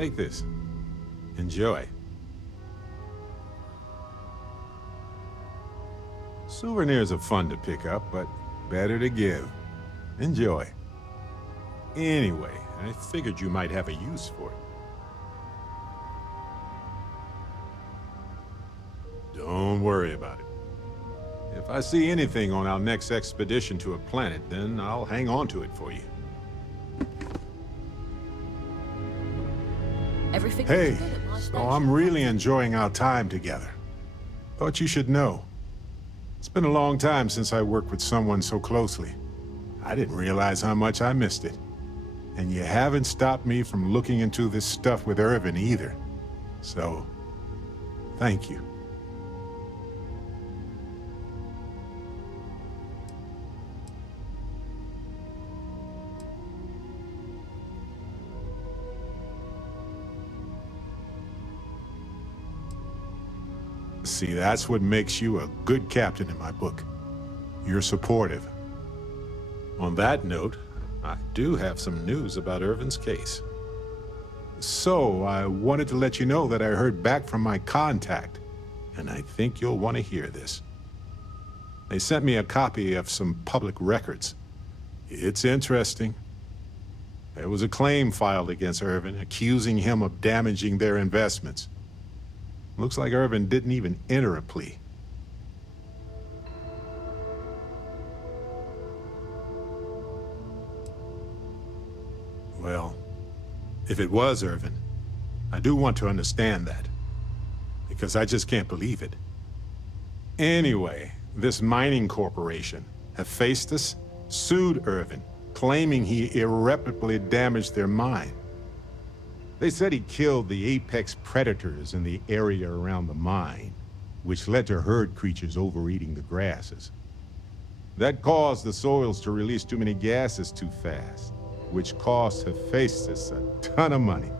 Take this. Enjoy. Souvenirs are fun to pick up, but better to give. Enjoy. Anyway, I figured you might have a use for it. Don't worry about it. If I see anything on our next expedition to a planet, then I'll hang on to it for you. Everything Hey, looks good at my so station. I'm really enjoying our time together. Thought you should know. It's been a long time since I worked with someone so closely. I didn't realize how much I missed it. And you haven't stopped me from looking into this stuff with Irvin either. So, thank you. See, that's what makes you a good captain in my book. You're supportive. On that note, I do have some news about Irvin's case. So, I wanted to let you know that I heard back from my contact, and I think you'll want to hear this. They sent me a copy of some public records. It's interesting. There was a claim filed against Irvin, accusing him of damaging their investments. Looks like Irvin didn't even enter a plea. Well, if it was Irvin, I do want to understand that, because I just can't believe it. Anyway, this mining corporation, Hephaestus, sued Irvin, claiming he irreparably damaged their mine. They said he killed the apex predators in the area around the mine, which led to herd creatures overeating the grasses. That caused the soils to release too many gases too fast, which cost Hephaestus a ton of money.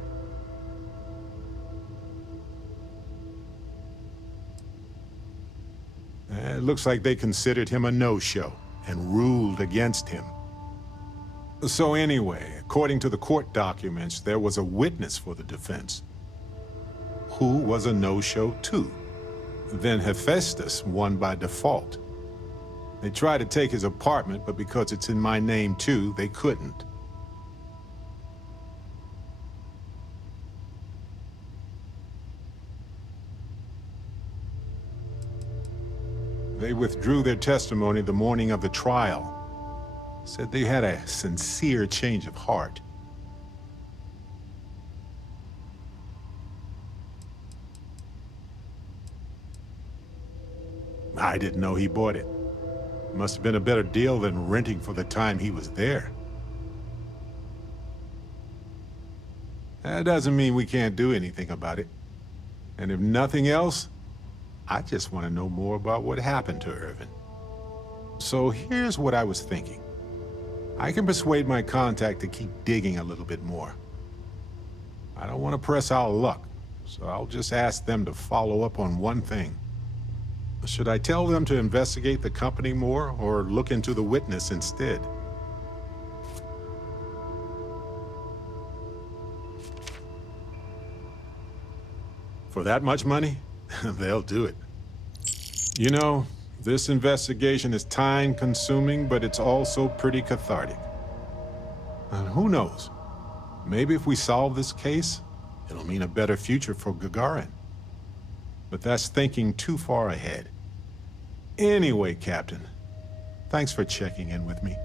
It looks like they considered him a no-show and ruled against him. So anyway, according to the court documents, there was a witness for the defense, who was a no-show too. Then Hephaestus won by default. They tried to take his apartment, but because it's in my name too, they couldn't. They withdrew their testimony the morning of the trial. Said they had a sincere change of heart. I didn't know he bought it. Must have been a better deal than renting for the time he was there. That doesn't mean we can't do anything about it. And if nothing else, I just want to know more about what happened to Irvin. So here's what I was thinking. I can persuade my contact to keep digging a little bit more. I don't want to press our luck, so I'll just ask them to follow up on one thing. Should I tell them to investigate the company more, or look into the witness instead? For that much money? They'll do it. You know, this investigation is time-consuming, but it's also pretty cathartic. And who knows? Maybe if we solve this case, it'll mean a better future for Gagarin. But that's thinking too far ahead. Anyway, Captain, thanks for checking in with me.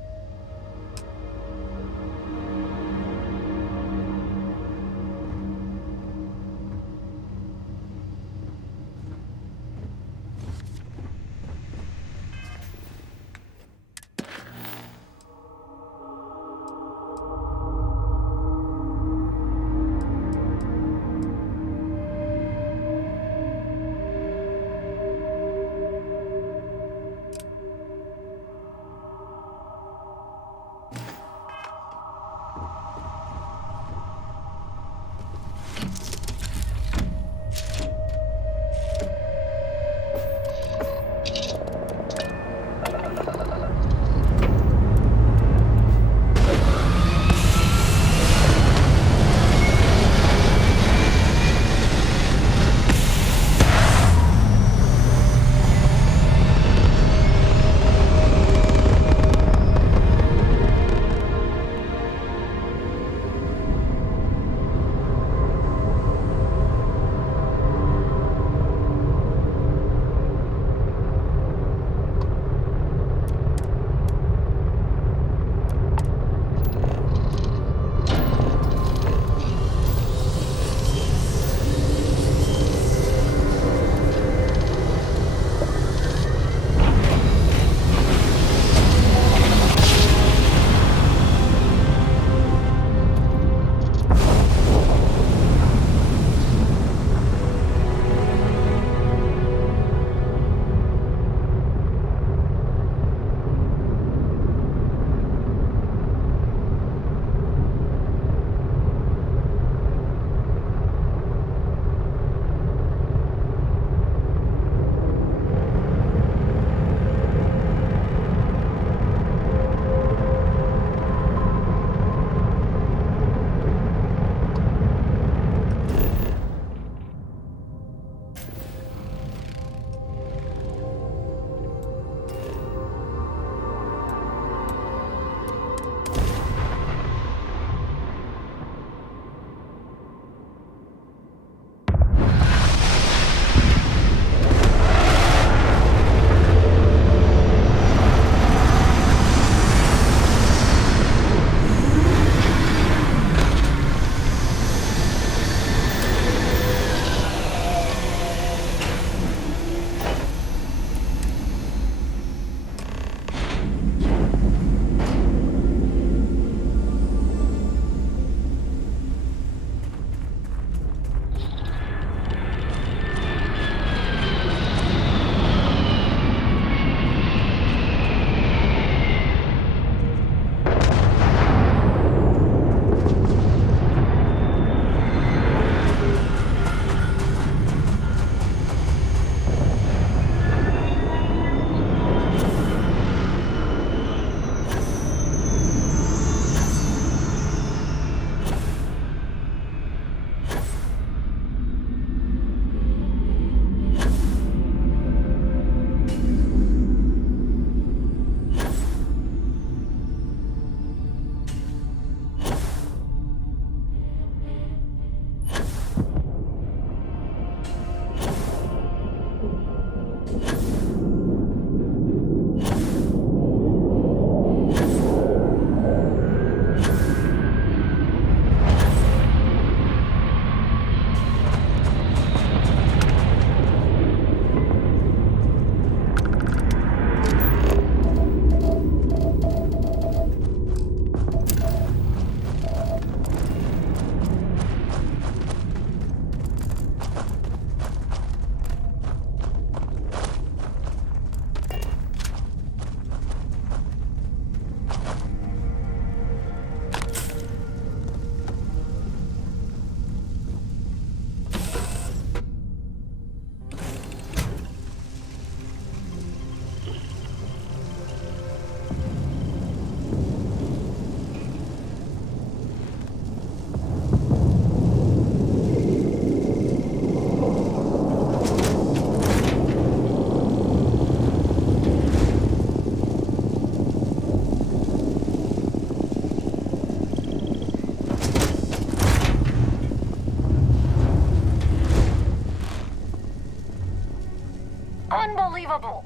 Unbelievable!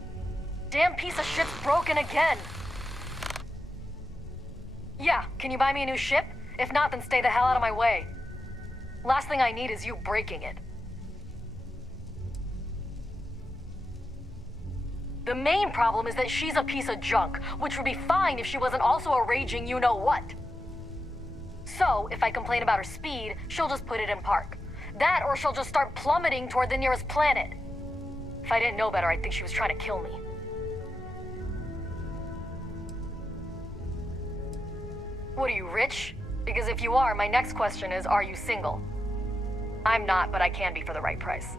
Damn piece of shit's broken again. Yeah, can you buy me a new ship? If not, then stay the hell out of my way. Last thing I need is you breaking it. The main problem is that she's a piece of junk, which would be fine if she wasn't also a raging you-know-what. So, if I complain about her speed, she'll just put it in park. That, or she'll just start plummeting toward the nearest planet. If I didn't know better, I'd think she was trying to kill me. What are you, rich? Because if you are, my next question is, are you single? I'm not, but I can be for the right price.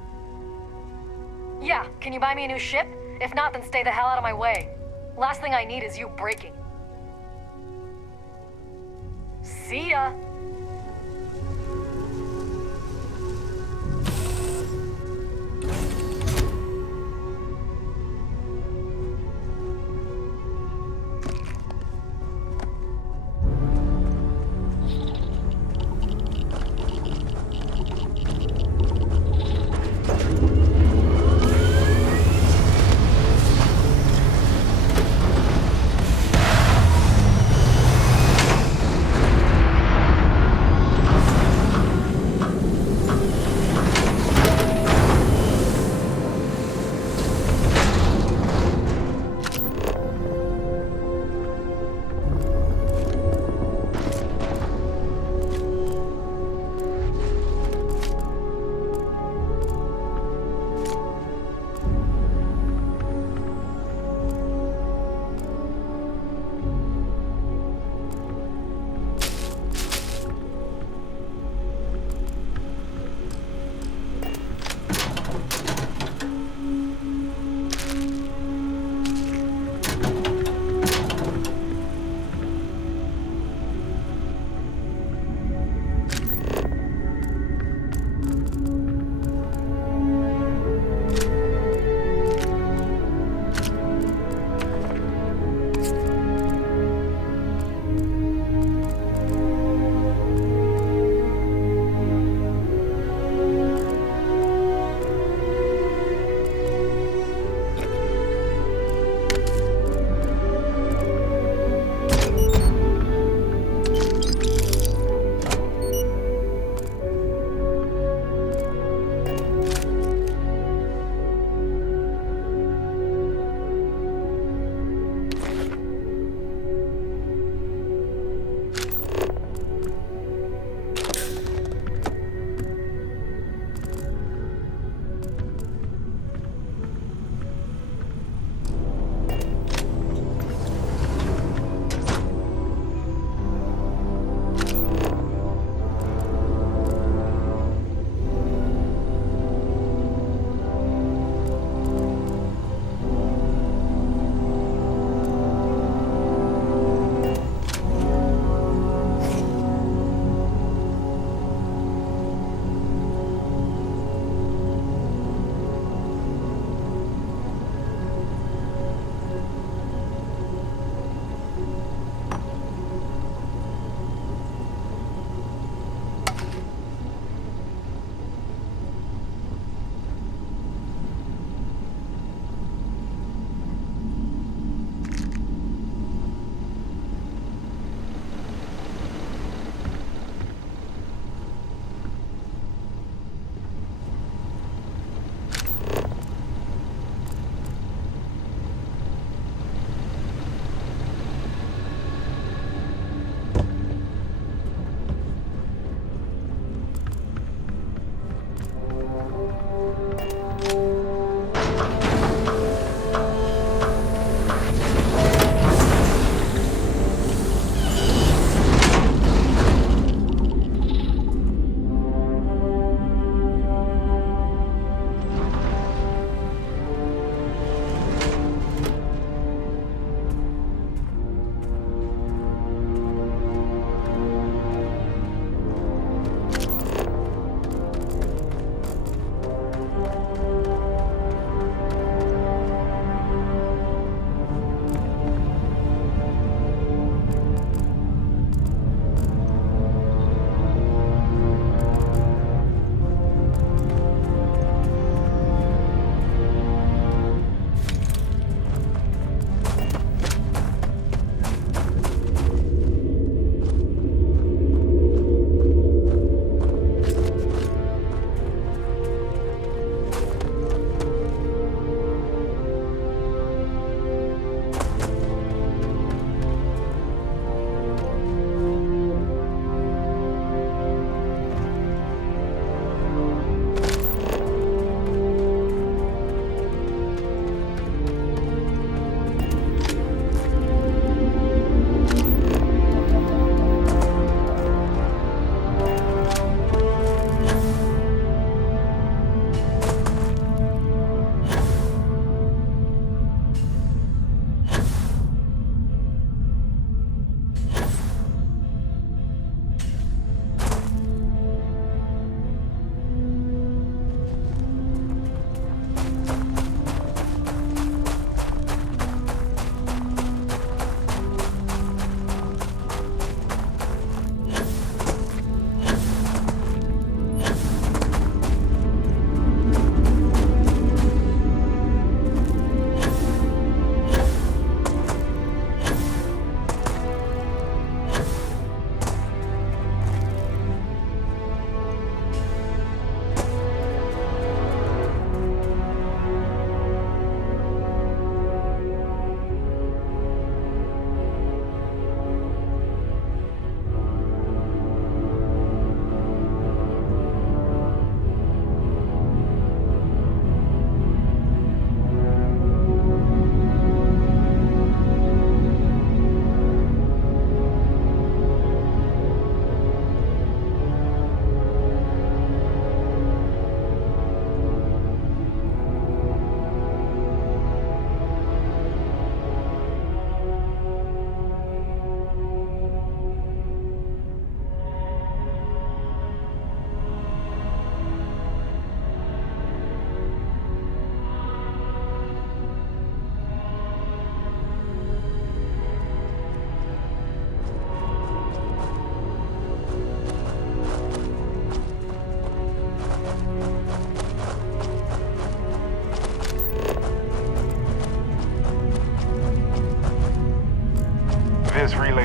Yeah, can you buy me a new ship? If not, then stay the hell out of my way. Last thing I need is you breaking. See ya!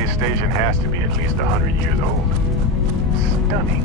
space station has to be at least 100 years old. Stunning.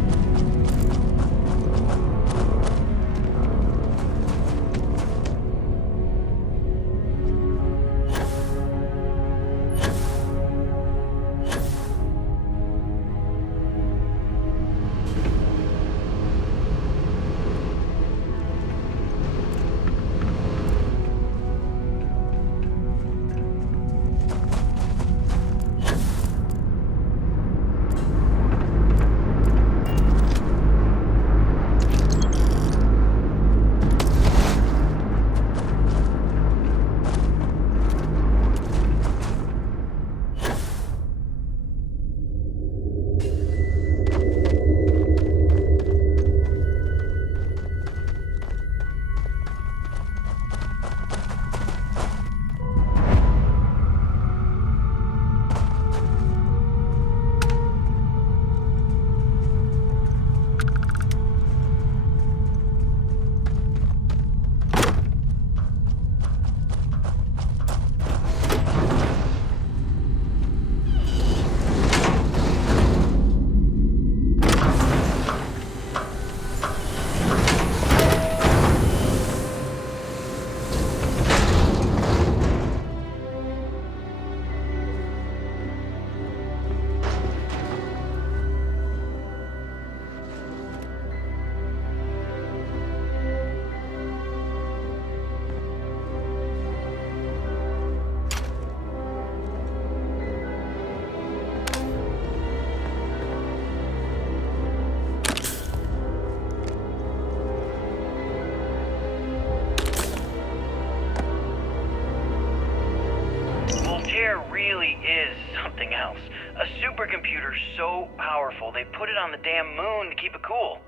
Really is something else. A supercomputer so powerful they put it on the damn moon to keep it cool.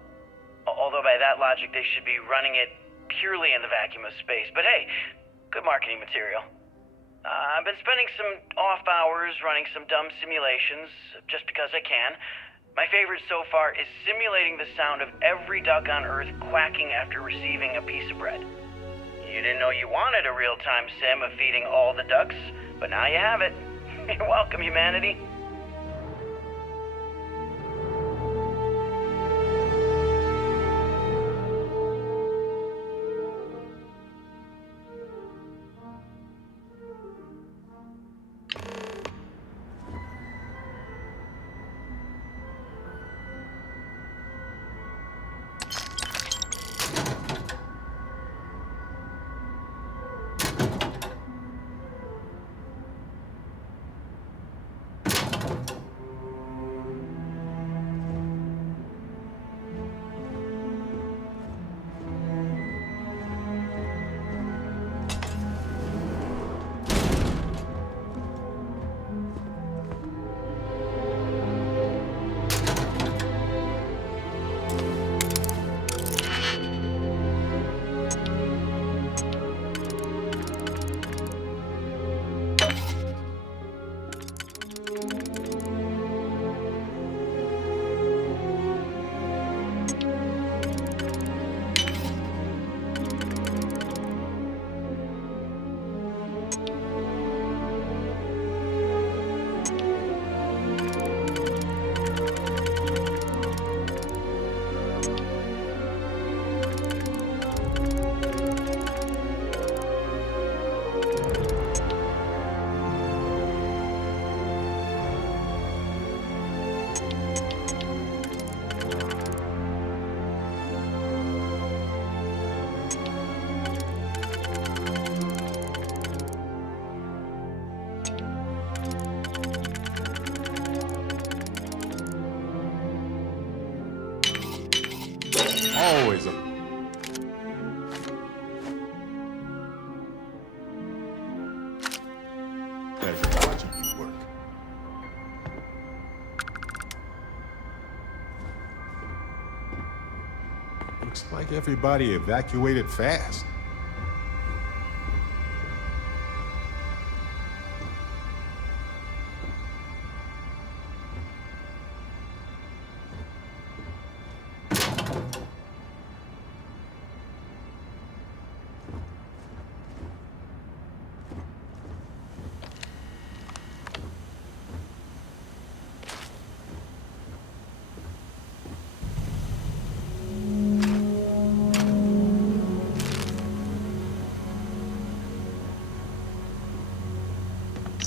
Although by that logic they should be running it purely in the vacuum of space. But hey, good marketing material. I've been spending some off hours running some dumb simulations just because I can. My favorite so far is simulating the sound of every duck on Earth quacking after receiving a piece of bread. You didn't know you wanted a real-time sim of feeding all the ducks, but now you have it. You're welcome, humanity. Always a... Pleasure watching you work. Looks like everybody evacuated fast.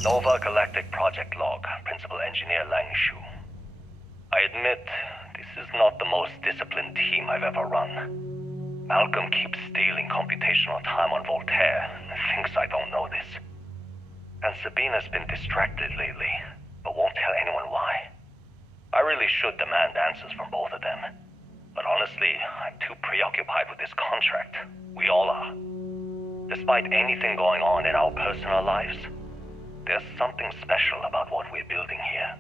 Nova Galactic Project Log, Principal Engineer Lang Shu. I admit, this is not the most disciplined team I've ever run. Malcolm keeps stealing computational time on Voltaire and thinks I don't know this. And Sabina's been distracted lately, but won't tell anyone why. I really should demand answers from both of them. But honestly, I'm too preoccupied with this contract. We all are. Despite anything going on in our personal lives, there's something special about what we're building here.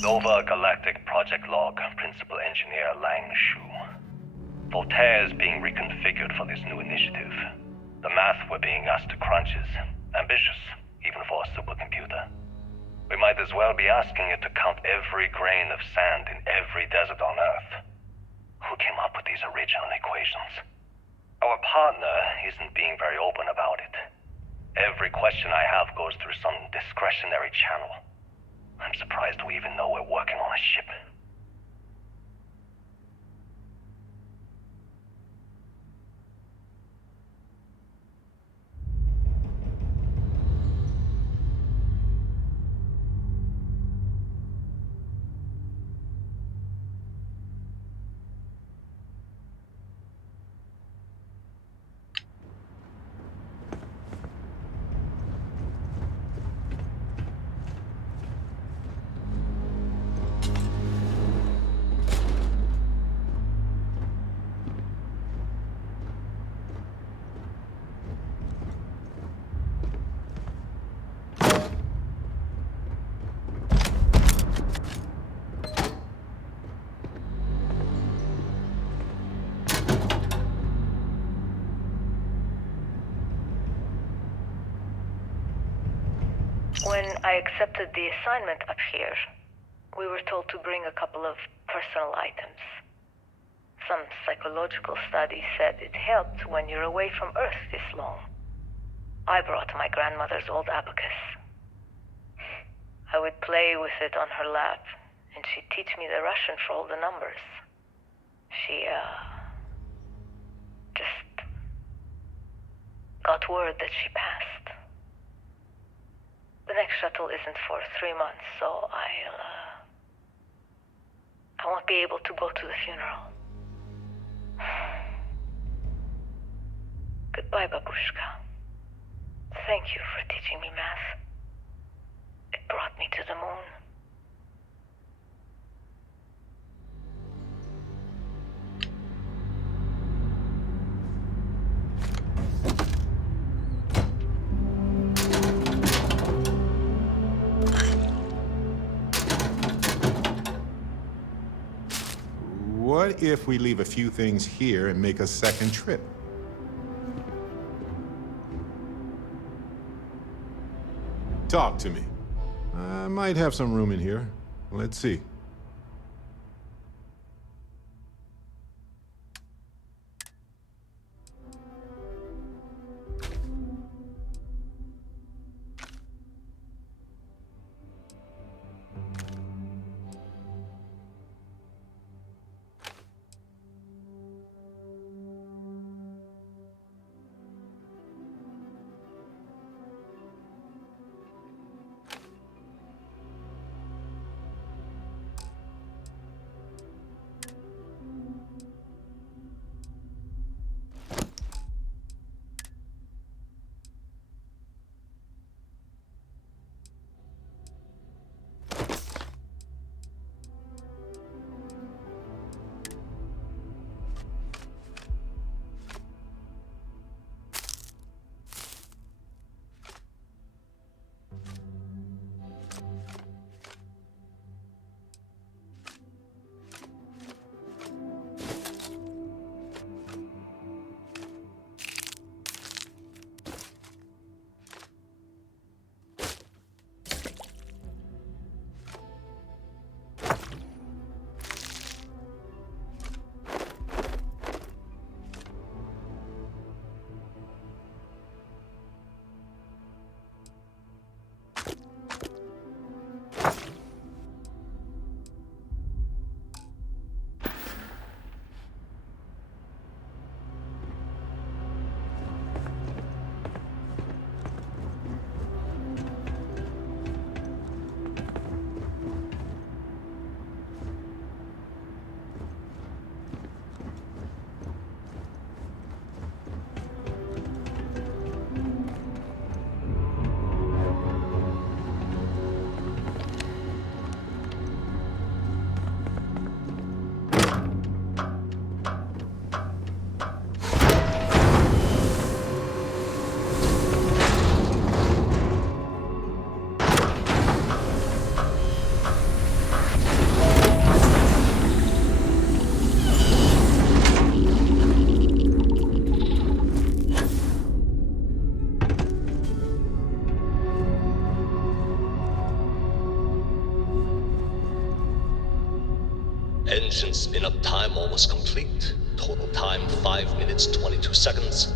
Nova Galactic Project Log, Principal Engineer Lang Shu. Voltaire is being reconfigured for this new initiative. The math we're being asked to crunch is ambitious, even for a supercomputer. We might as well be asking it to count every grain of sand in every desert on Earth. Who came up with these original equations? Our partner isn't being very open about it. Every question I have goes through some discretionary channel. I'm surprised we even know we're working on a ship. When I accepted the assignment up here, we were told to bring a couple of personal items. Some psychological studies said it helped when you're away from Earth this long. I brought my grandmother's old abacus. I would play with it on her lap, and she'd teach me the Russian for all the numbers. She, just got word that she passed. The next shuttle isn't for 3 months, so I won't be able to go to the funeral. Goodbye, Babushka. Thank you for teaching me math. It brought me to the moon. What if we leave a few things here and make a second trip? Talk to me. I might have some room in here. Let's see. Engine spin-up time almost complete. Total time 5 minutes 22 seconds.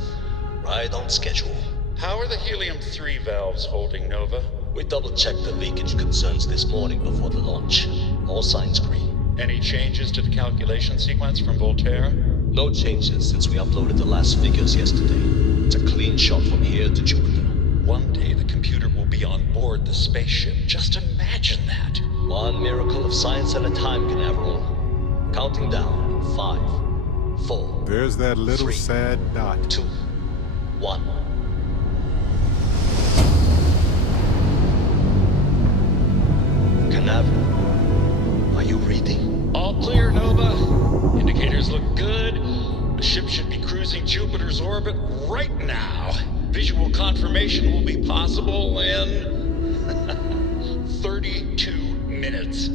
Right on schedule. How are the helium-3 valves holding, Nova? We double-checked the leakage concerns this morning before the launch. All signs green. Any changes to the calculation sequence from Voltaire? No changes since we uploaded the last figures yesterday. It's a clean shot from here to Jupiter. One day the computer will be on board the spaceship. Just imagine that. One miracle of science at a time, Canaveral. Counting down in 5, 4. There's that little 3, sad dot. 2, 1. Canaveral, are you reading? All clear, Nova. Indicators look good. The ship should be cruising Jupiter's orbit right now. Visual confirmation will be possible in 32 minutes.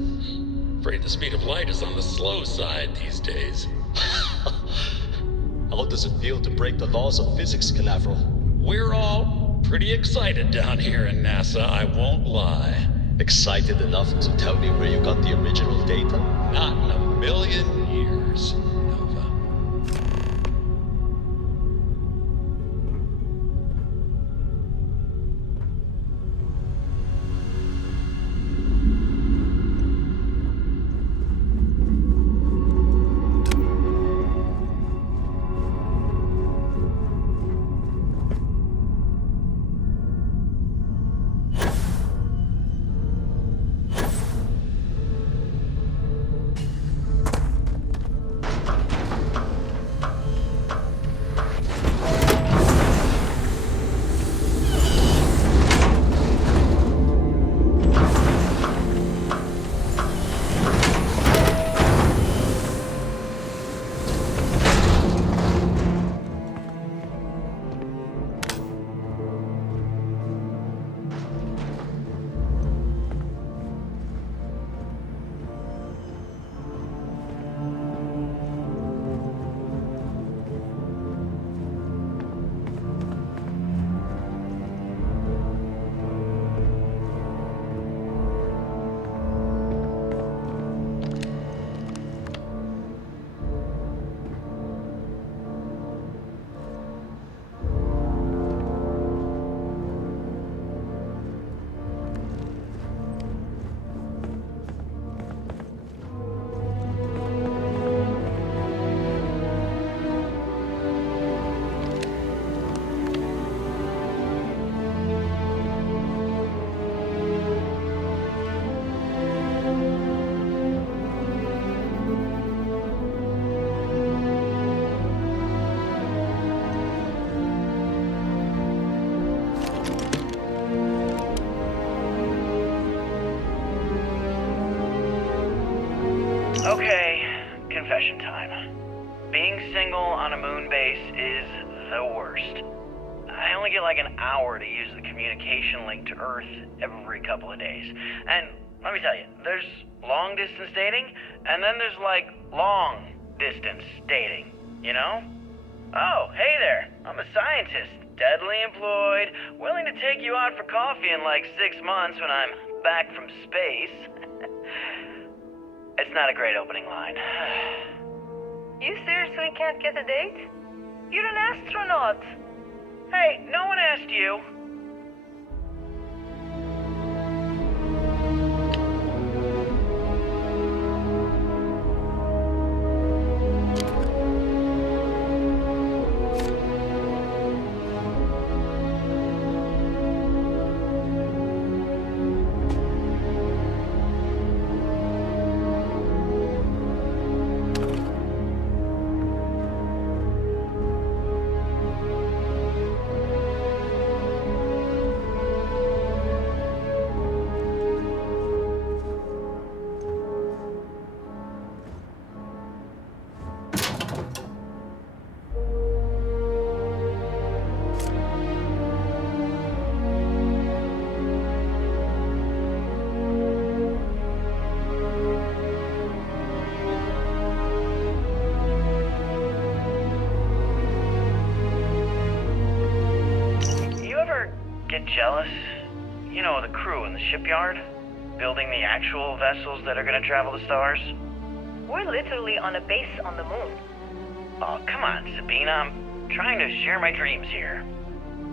Afraid the speed of light is on the slow side these days. How does it feel to break the laws of physics, Canaveral? We're all pretty excited down here in NASA, I won't lie. Excited enough to tell me where you got the original data? Not in a million years, Nova. Okay, confession time. Being single on a moon base is the worst. I only get like an hour to use the communication link to Earth every couple of days. And let me tell you, there's long distance dating, and then there's like long distance dating, you know? Oh, hey there, I'm a scientist, deadly employed, willing to take you out for coffee in like 6 months when I'm back from space. It's not a great opening line. You seriously can't get a date? You're an astronaut. Hey, no one asked you. Jealous? You know, the crew in the shipyard? Building the actual vessels that are gonna travel the stars? We're literally on a base on the moon. Oh, come on, Sabina. I'm trying to share my dreams here.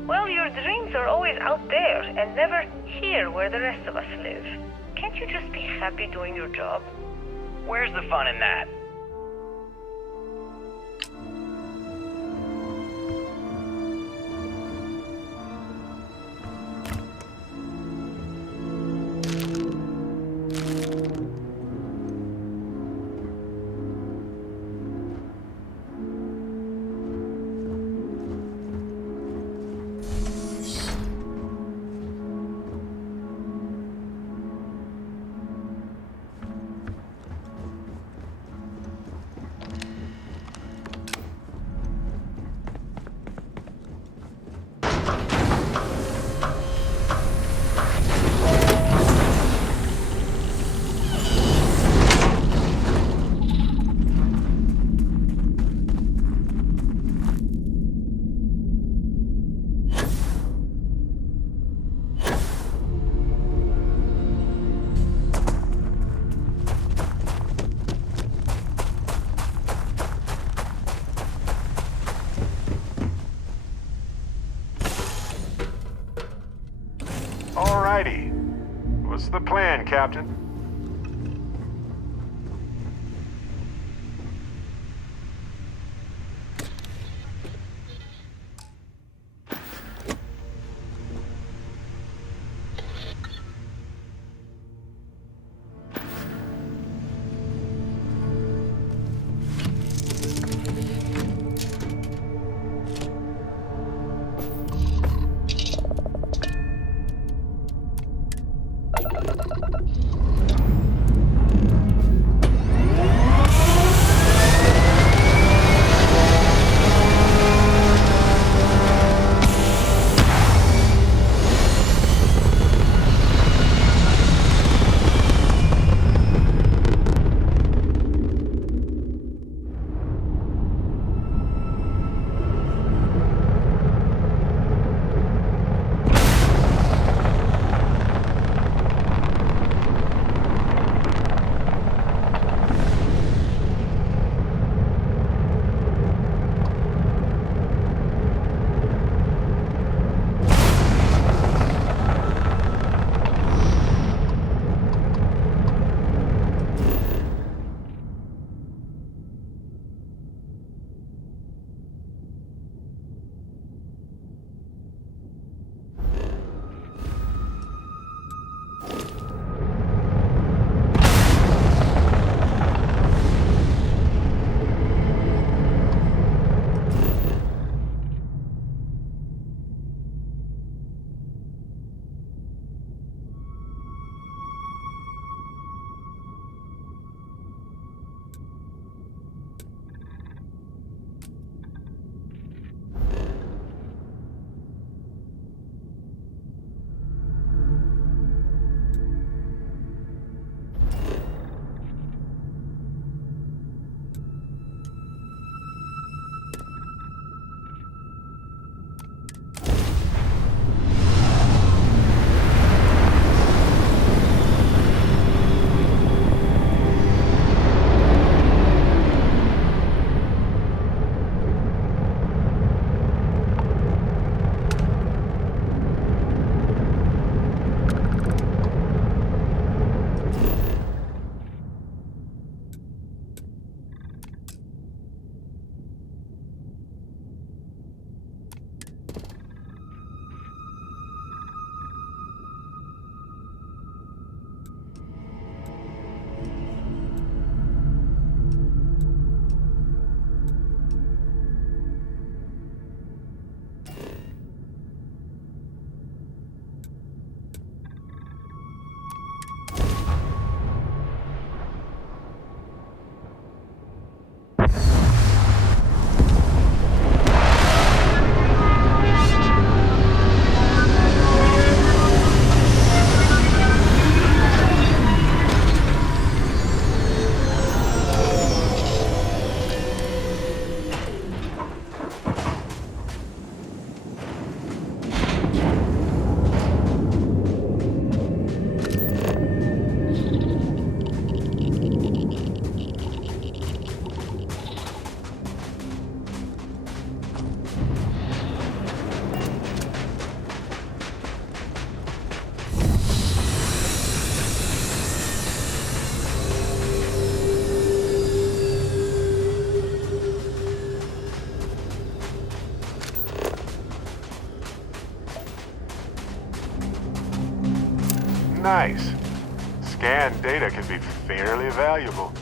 Well, your dreams are always out there and never here where the rest of us live. Can't you just be happy doing your job? Where's the fun in that? Alrighty. What's the plan, Captain? nice. Scanned data can be fairly valuable.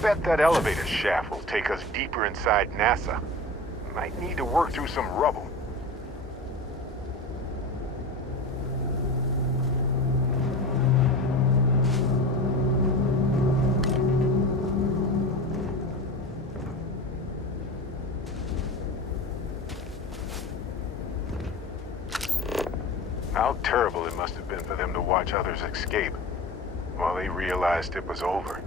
bet that elevator shaft will take us deeper inside NASA. Might need to work through some rubble. How terrible it must have been for them to watch others escape while they realized it was over.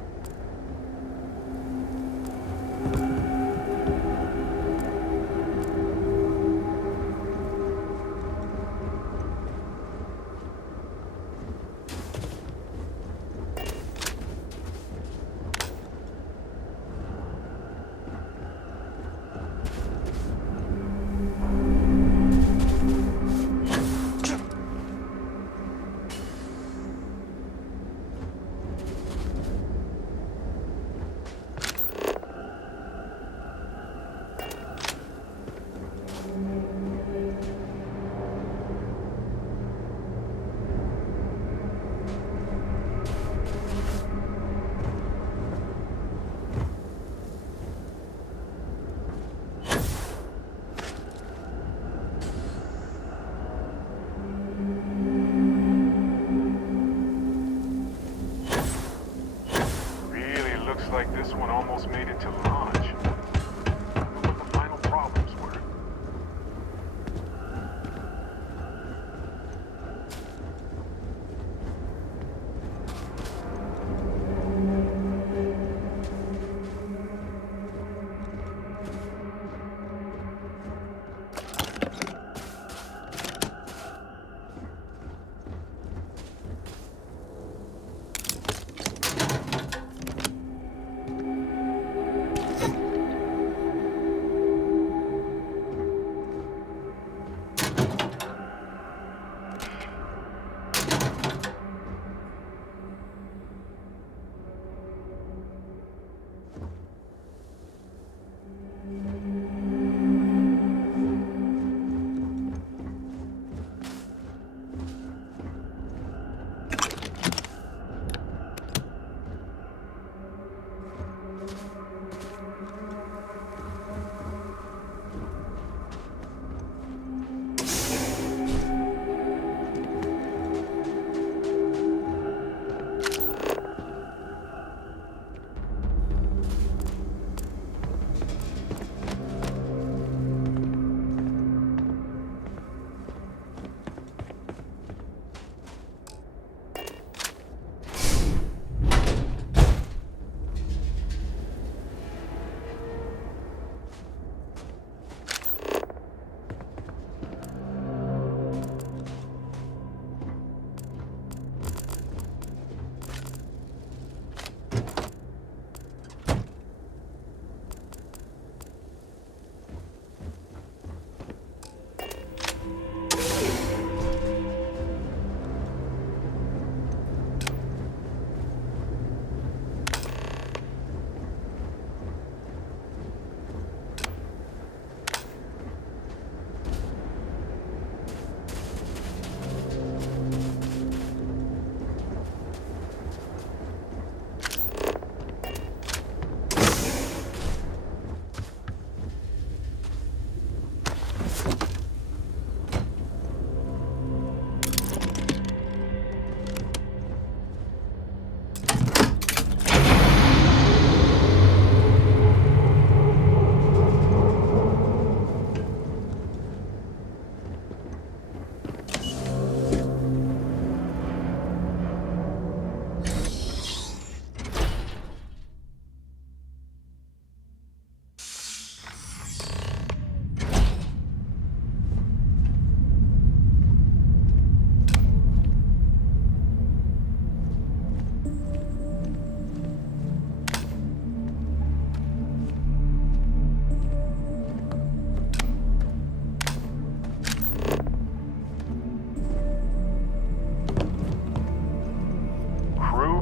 Like this one almost made it to launch. I wonder what the final problems were.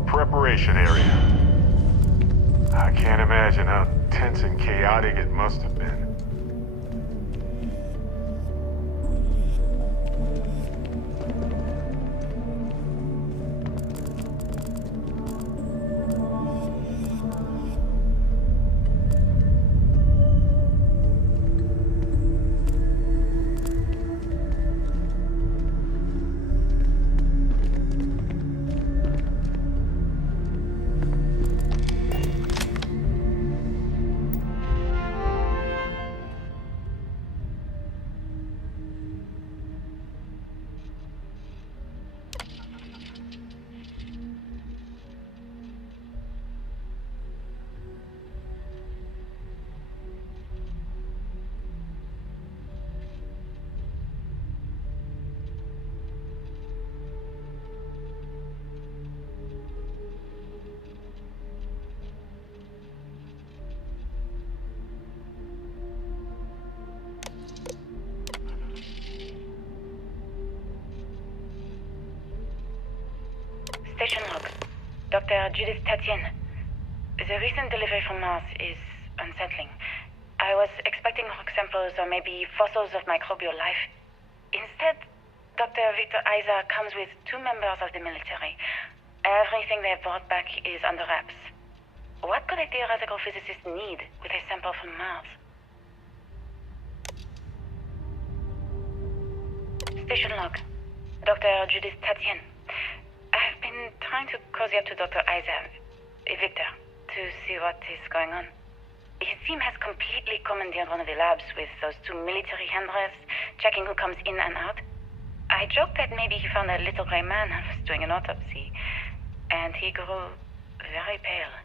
Preparation area. I can't imagine how tense and chaotic it must have been. Dr. Judith Tatienne. The recent delivery from Mars is unsettling. I was expecting rock samples or maybe fossils of microbial life. Instead, Dr. Victor Ita comes with 2 members of the military. Everything they brought back is under wraps. What could a theoretical physicist need with a sample from Mars? Station log. Dr. Judith Tatienne. I've been trying to cozy up to Dr. Victor, to see what is going on. His team has completely commandeered one of the labs with those 2 military handlers, checking who comes in and out. I joked that maybe he found a little gray man and was doing an autopsy, and he grew very pale.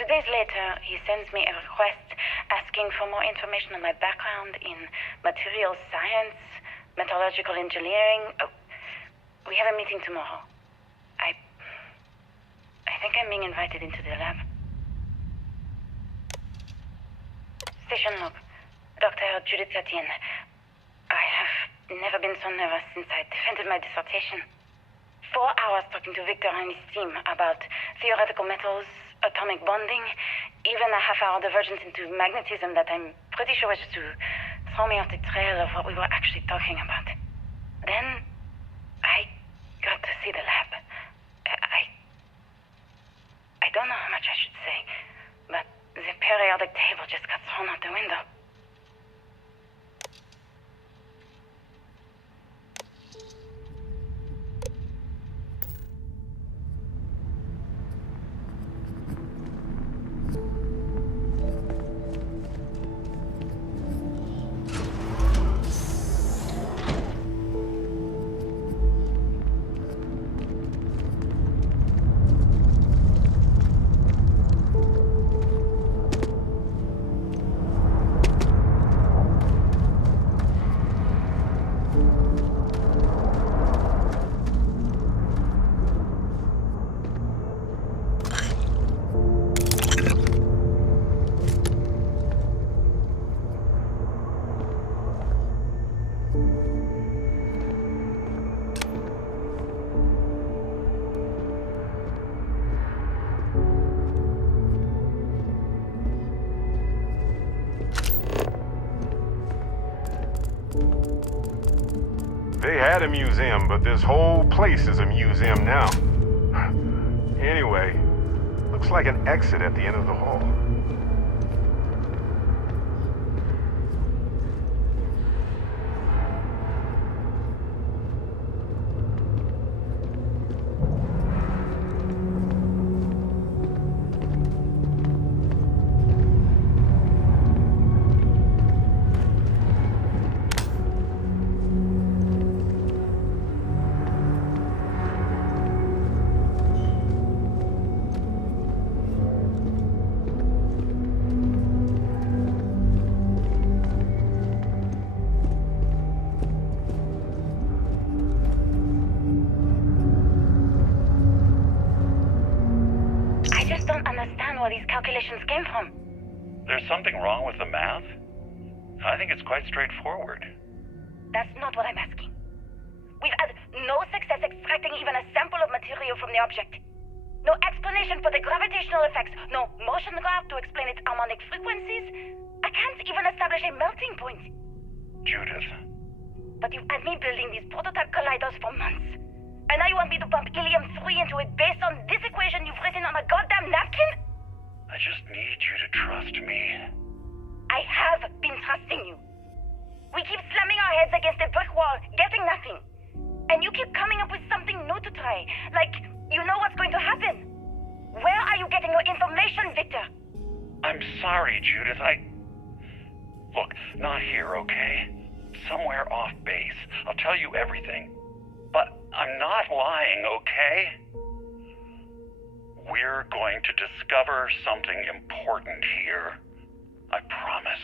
2 days later, he sends me a request asking for more information on my background in materials science, metallurgical engineering. Oh, we have a meeting tomorrow. I think I'm being invited into the lab. Station log. Dr. Judith Tatienne. I have never been so nervous since I defended my dissertation. 4 hours talking to Victor and his team about theoretical metals, atomic bonding, even a half-hour divergence into magnetism that I'm pretty sure was just to throw me off the trail of what we were actually talking about. Then, I got to see the lab. I don't know how much I should say, but the periodic table just got thrown out the window. They had a museum, but this whole place is a museum now. Anyway, looks like an exit at the end of the hall. Where these calculations came from. There's something wrong with the math? I think it's quite straightforward. That's not what I'm asking. We've had no success extracting even a sample of material from the object. No explanation for the gravitational effects, no motion graph to explain its harmonic frequencies. I can't even establish a melting point. Judith. But you've had me building these prototype colliders for months. And now you want me to pump helium-3 into it based on this equation you've written on a goddamn napkin? I just need you to trust me. I have been trusting you. We keep slamming our heads against a brick wall, getting nothing. And you keep coming up with something new to try. Like, you know what's going to happen. Where are you getting your information, Victor? I'm sorry, Judith. Look, not here, okay? Somewhere off base. I'll tell you everything. But I'm not lying, okay? We're going to discover something important here. I promise.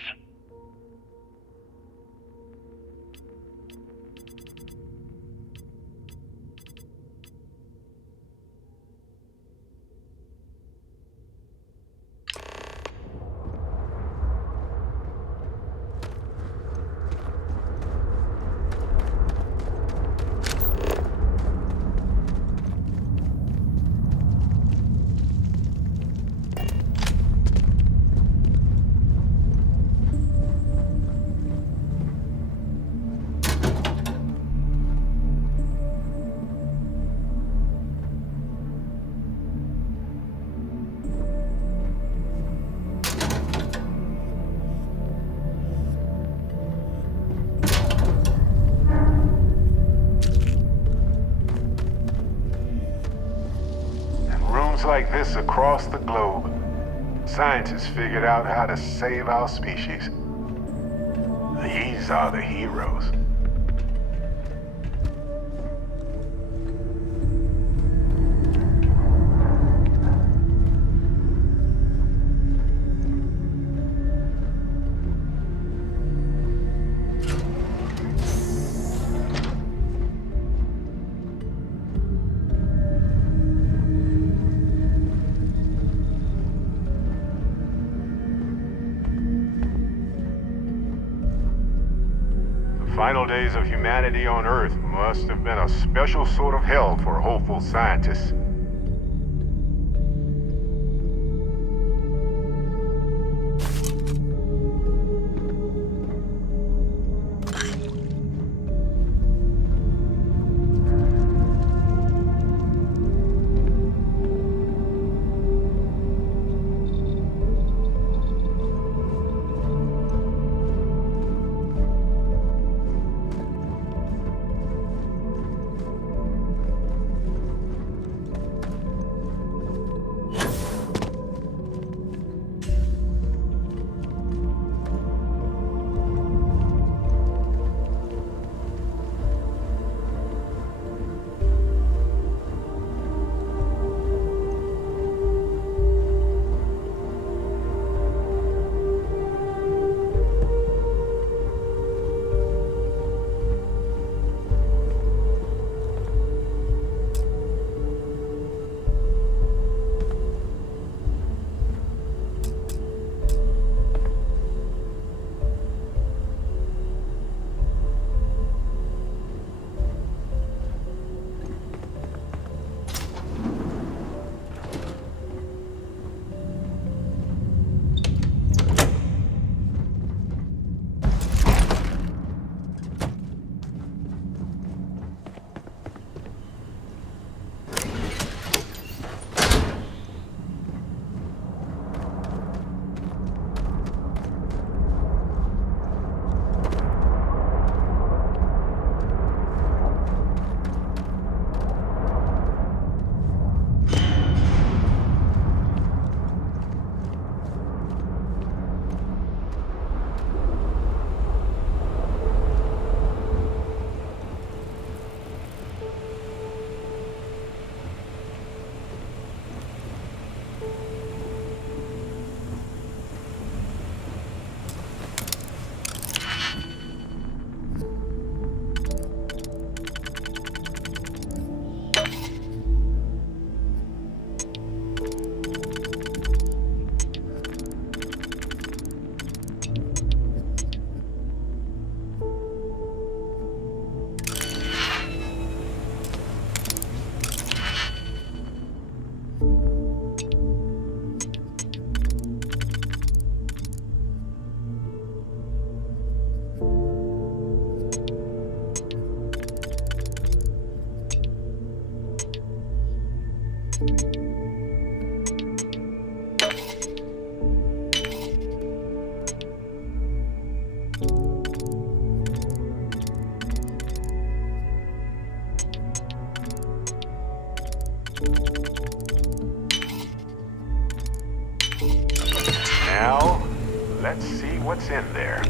like this across the globe. Scientists figured out how to save our species. These are the heroes. Final days of humanity on Earth must have been a special sort of hell for hopeful scientists. Now, let's see what's in there.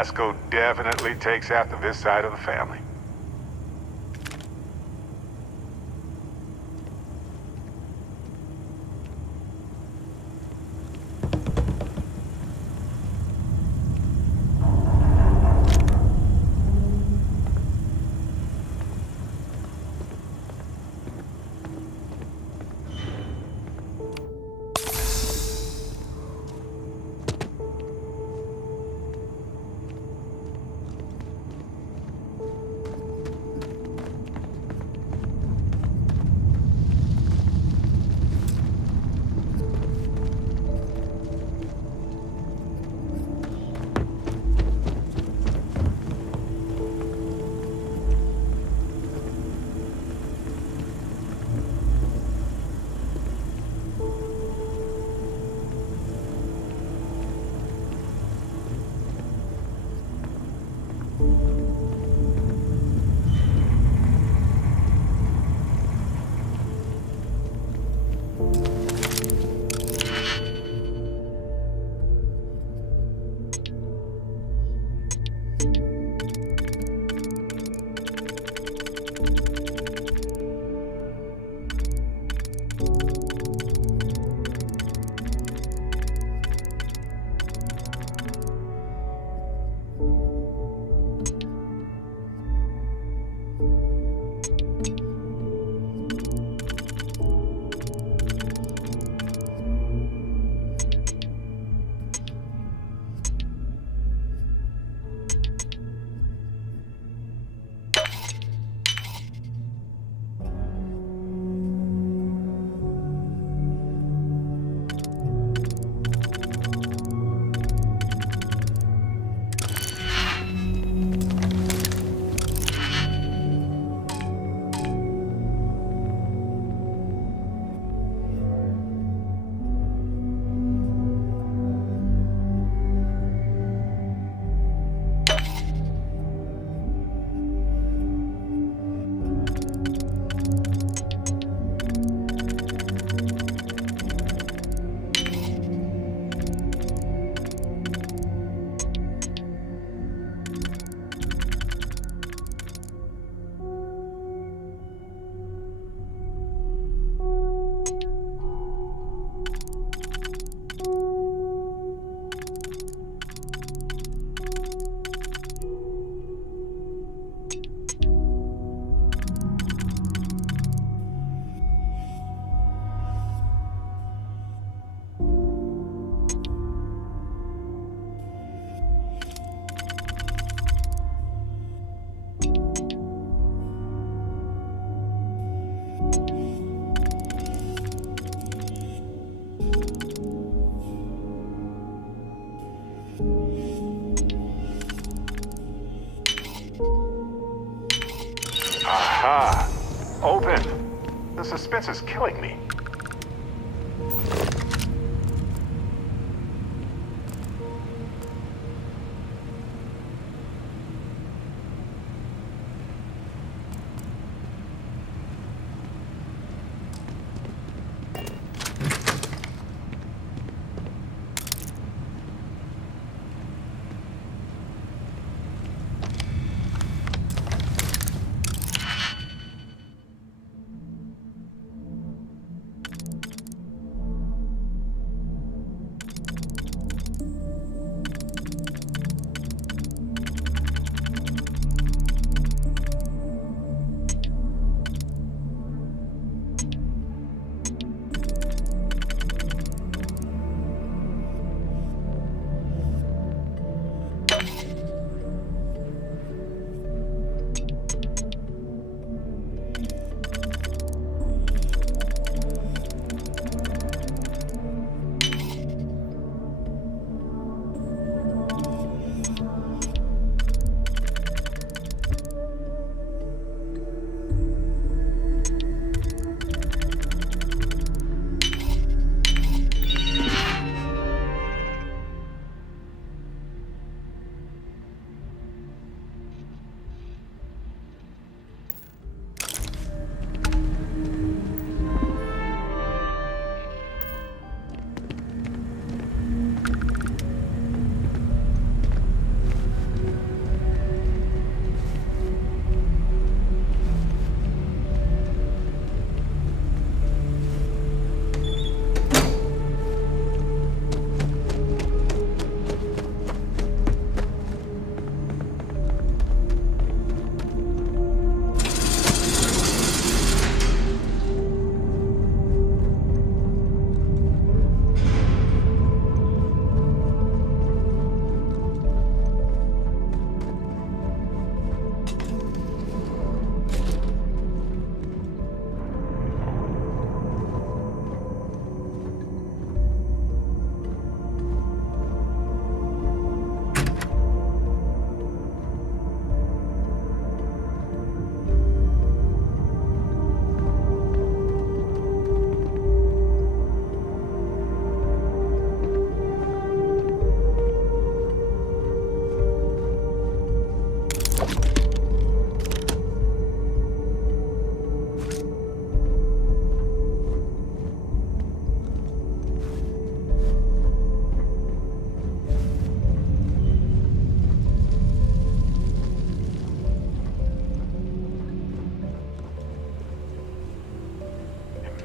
Pasco definitely takes after this side of the family. Aha! Open! The suspense is killing me.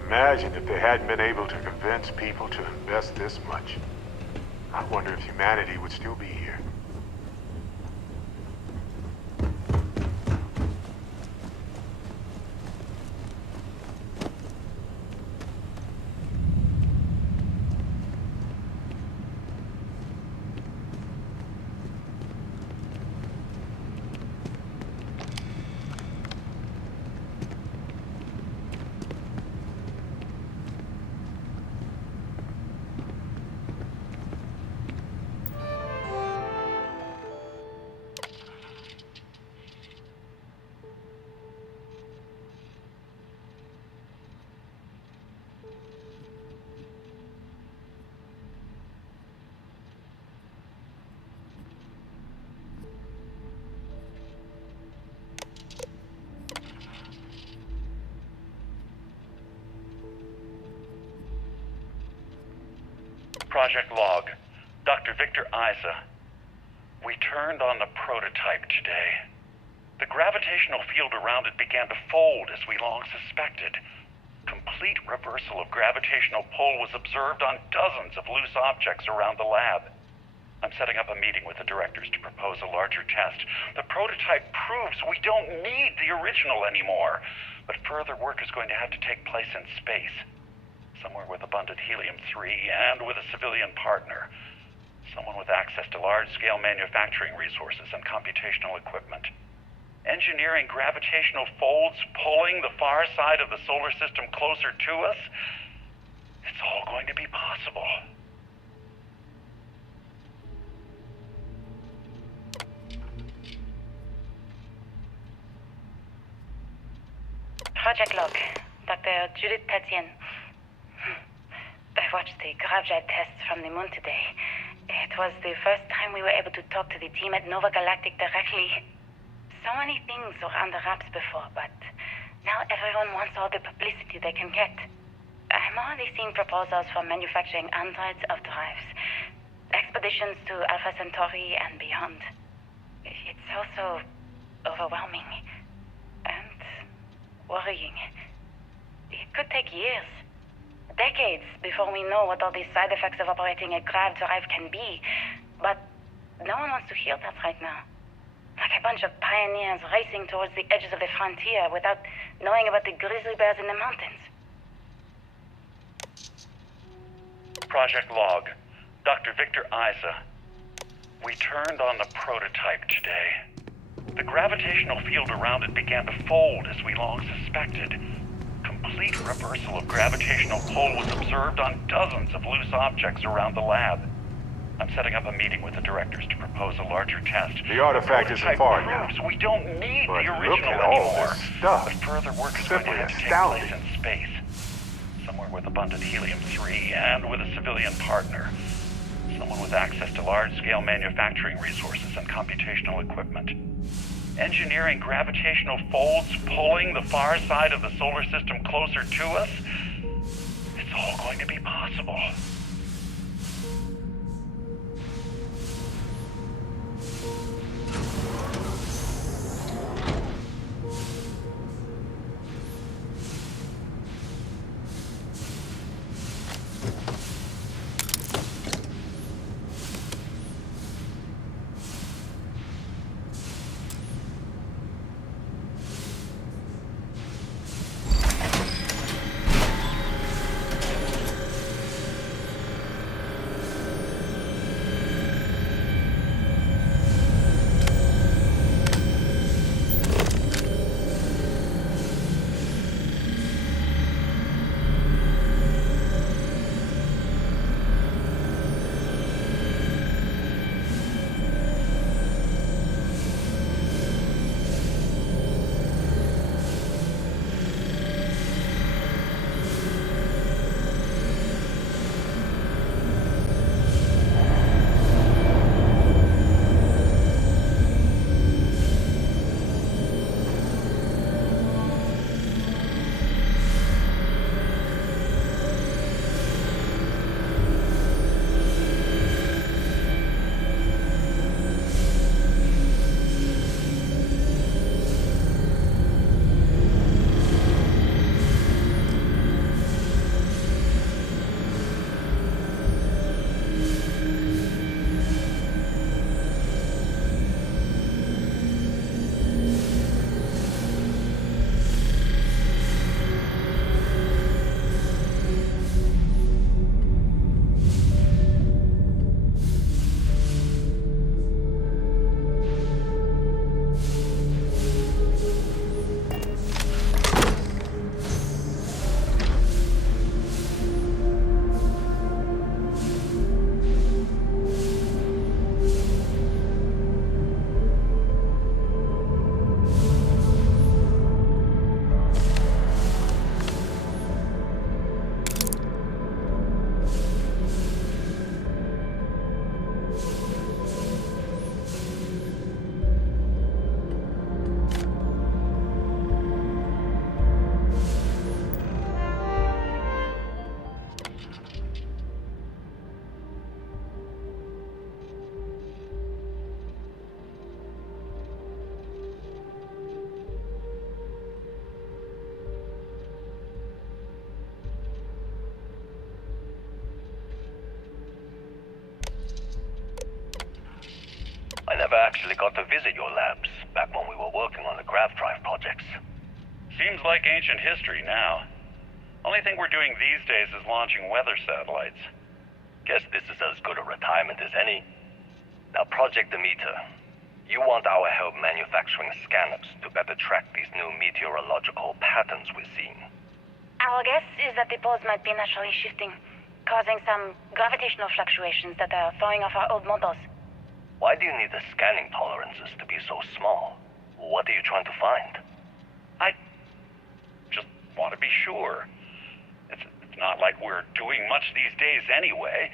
Imagine if they hadn't been able to convince people to invest this much. I wonder if humanity would still be here. Project Log, Dr. Victor Ita. We turned on the prototype today. The gravitational field around it began to fold as we long suspected. Complete reversal of gravitational pull was observed on dozens of loose objects around the lab. I'm setting up a meeting with the directors to propose a larger test. The prototype proves we don't need the original anymore, but further work is going to have to take place in space. Somewhere with abundant helium-3 and with a civilian partner. Someone with access to large-scale manufacturing resources and computational equipment. Engineering gravitational folds pulling the far side of the solar system closer to us. It's all going to be possible. Project Log, Dr. Judith Tatian. I watched the gravjet tests from the moon today. It was the first time we were able to talk to the team at Nova Galactic directly. So many things were under wraps before, but now everyone wants all the publicity they can get. I'm already seeing proposals for manufacturing hundreds of drives, expeditions to Alpha Centauri and beyond. It's also overwhelming and worrying. It could take years. Decades before we know what all these side effects of operating a grav drive can be. But no one wants to hear that right now. Like a bunch of pioneers racing towards the edges of the frontier without knowing about the grizzly bears in the mountains. Project Log, Dr. Victor Ita. We turned on the prototype today. The gravitational field around it began to fold as we long suspected. Complete reversal of gravitational pull was observed on dozens of loose objects around the lab. I'm setting up a meeting with the directors to propose a larger test. The artifact isn't far now. We don't need But the look original at all anymore. this stuff. But further work is going to Simply have to take astounding. place in space. Somewhere with abundant helium-3 and with a civilian partner. Someone with access to large-scale manufacturing resources and computational equipment. Engineering gravitational folds pulling the far side of the solar system closer to us. It's all going to be possible. never actually got to visit your labs back when we were working on the grav drive projects. Seems like ancient history now. Only thing we're doing these days is launching weather satellites. Guess this is as good a retirement as any. Now, Project Ita, you want our help manufacturing scanners to better track these new meteorological patterns we're seeing. Our guess is that the poles might be naturally shifting, causing some gravitational fluctuations that are throwing off our old models. Why do you need the scanning tolerances to be so small? What are you trying to find? I just want to be sure. It's not like we're doing much these days anyway.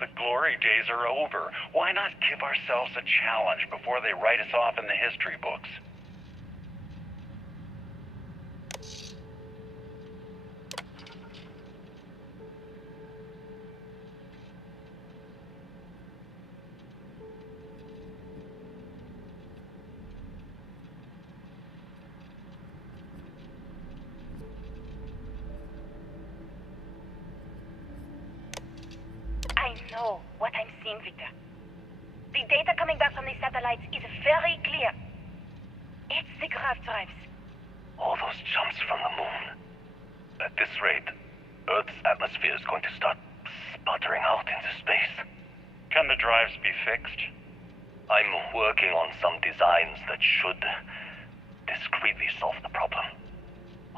The glory days are over. Why not give ourselves a challenge before they write us off in the history books? I know what I'm seeing, Victor. The data coming back from the satellites is very clear. It's the grav drives. All those jumps from the moon. At this rate, Earth's atmosphere is going to start sputtering out into space. Can the drives be fixed? I'm working on some designs that should discreetly solve the problem,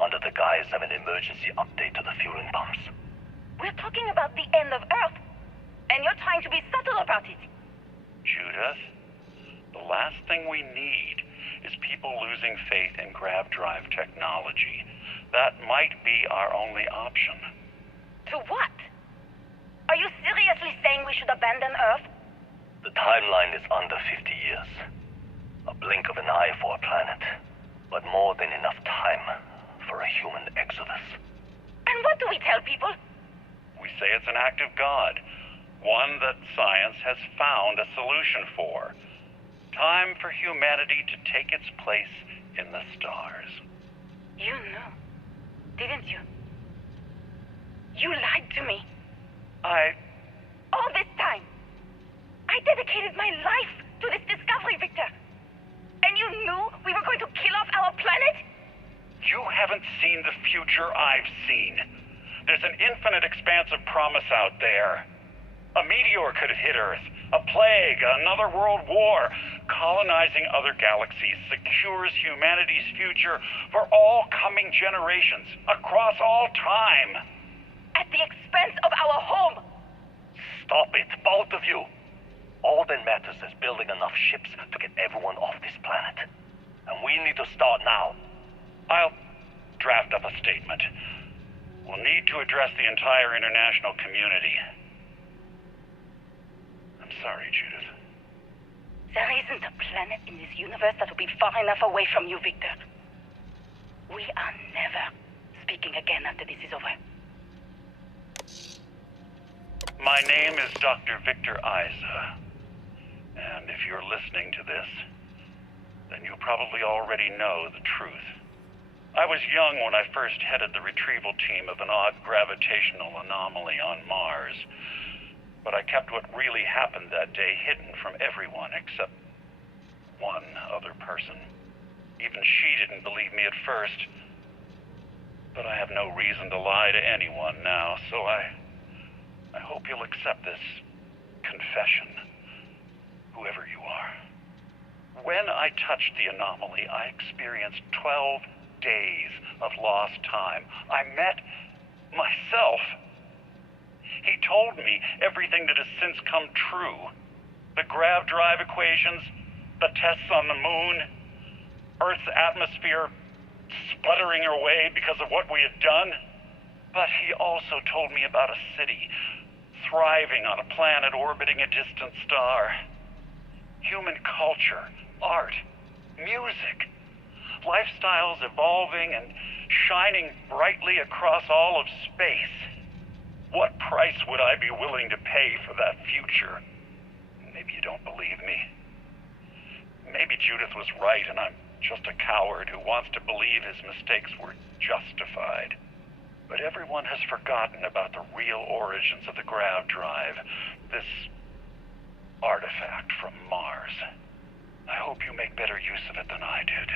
under the guise of an emergency update to the fueling pumps. We're talking about the end of Earth, and you're trying to be subtle about it. Judith, the last thing we need is people losing faith in grav drive technology. That might be our only option. To what? Are you seriously saying we should abandon Earth? The timeline is under 50 years. A blink of an eye for a planet, but more than enough time for a human exodus. And what do we tell people? We say it's an act of God, one that science has found a solution for. Time for humanity to take its place in the stars. You knew, didn't you? You lied to me. All this time, I dedicated my life to this discovery, Victor. And you knew we were going to kill off our planet? You haven't seen the future I've seen. There's an infinite expanse of promise out there. A meteor could hit Earth, a plague, another world war. Colonizing other galaxies secures humanity's future for all coming generations, across all time. At the expense of our home. Stop it, both of you. All that matters is building enough ships to get everyone off this planet. And we need to start now. I'll draft up a statement. We'll need to address the entire international community. I'm sorry, Judith. There isn't a planet in this universe that will be far enough away from you, Victor. We are never speaking again after this is over. My name is Dr. Victor Ita. And if you're listening to this, then you probably already know the truth. I was young when I first headed the retrieval team of an odd gravitational anomaly on Mars. But I kept what really happened that day hidden from everyone except one other person. Even she didn't believe me at first. But I have no reason to lie to anyone now, so I hope you'll accept this confession, whoever you are. When I touched the anomaly, I experienced 12 days of lost time. I met myself. He told me everything that has since come true. The grav drive equations, the tests on the moon, Earth's atmosphere sputtering away because of what we had done. But he also told me about a city thriving on a planet orbiting a distant star. Human culture, art, music, lifestyles evolving and shining brightly across all of space. What price would I be willing to pay for that future? Maybe you don't believe me. Maybe Judith was right and I'm just a coward who wants to believe his mistakes were justified. But everyone has forgotten about the real origins of the grav drive, this artifact from Mars. I hope you make better use of it than I did.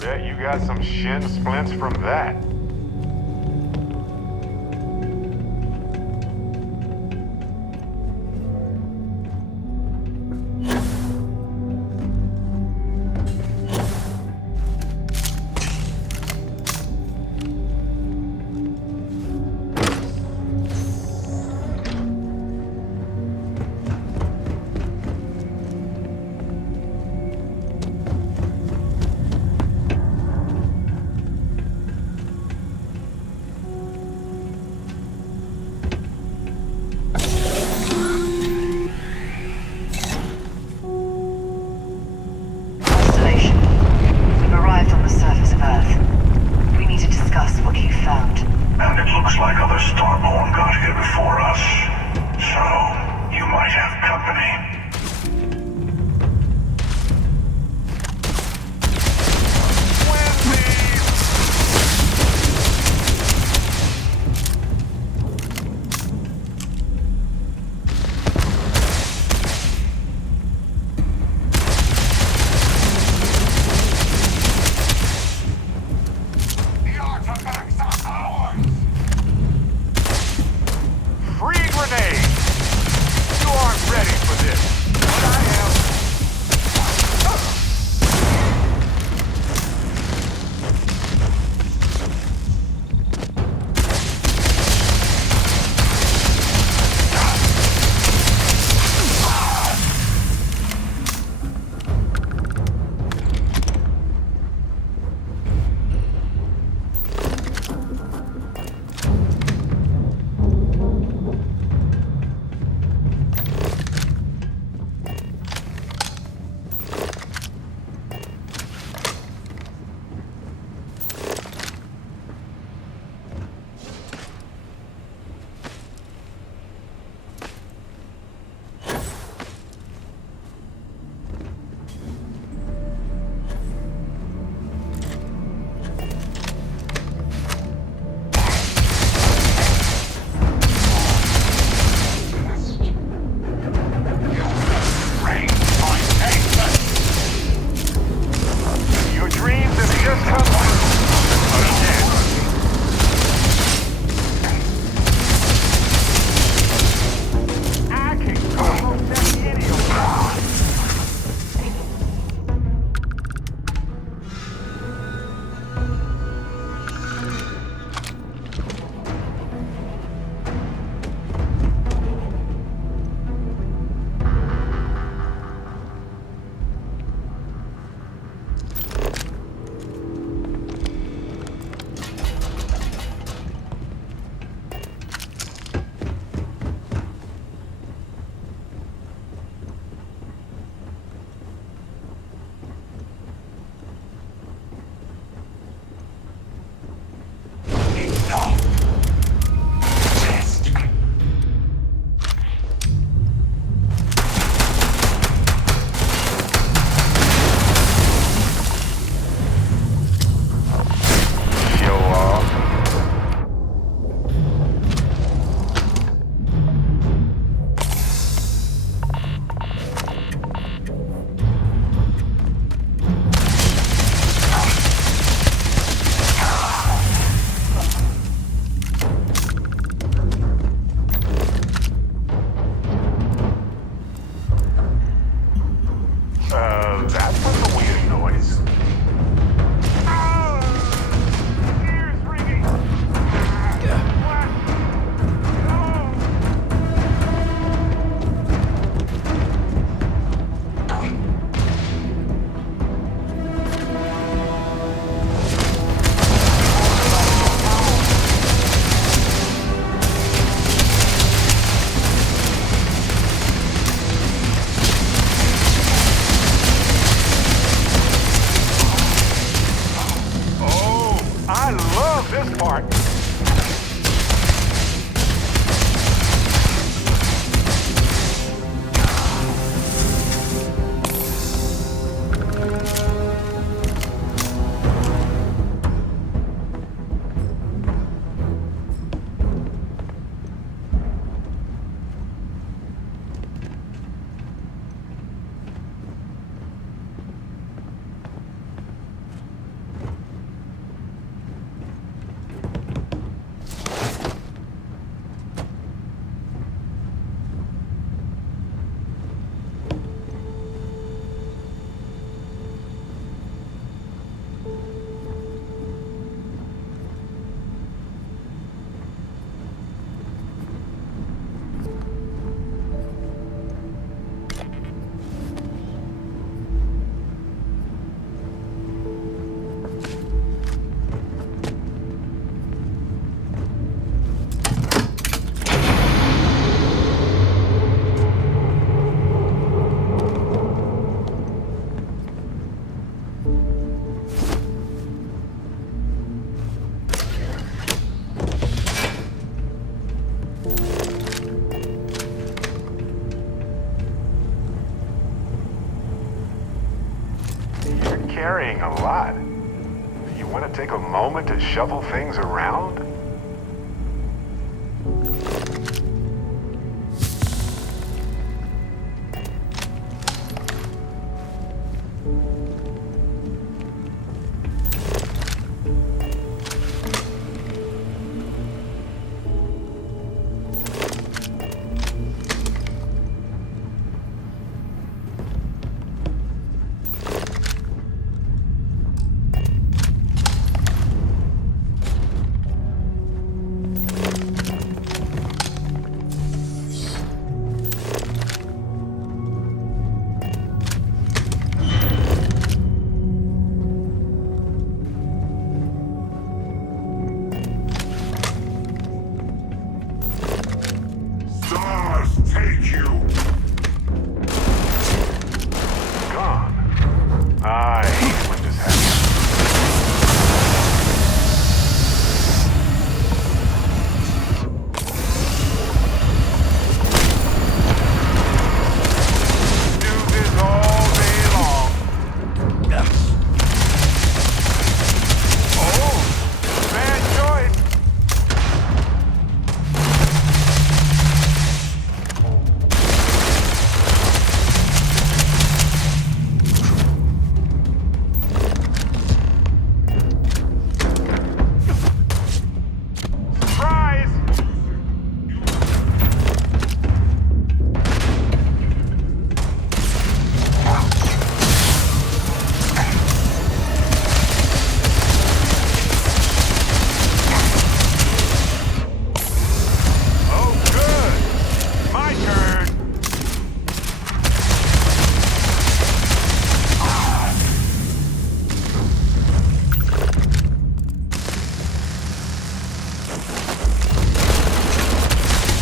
Bet you got some shin splints from that. ready for this. But I am. carrying a lot. You want to take a moment to shuffle things around?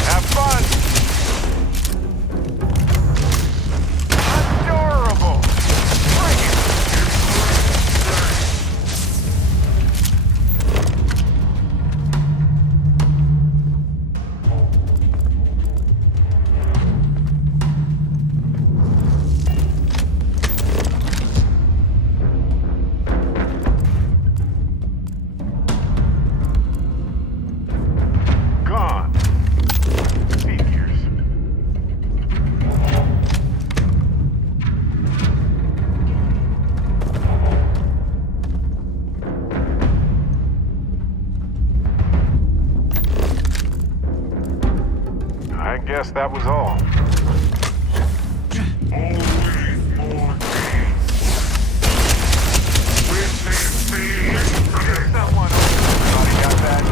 Have fun! Adorable! Bring it! Gone. Figures. I guess that was all. Someone everybody got that?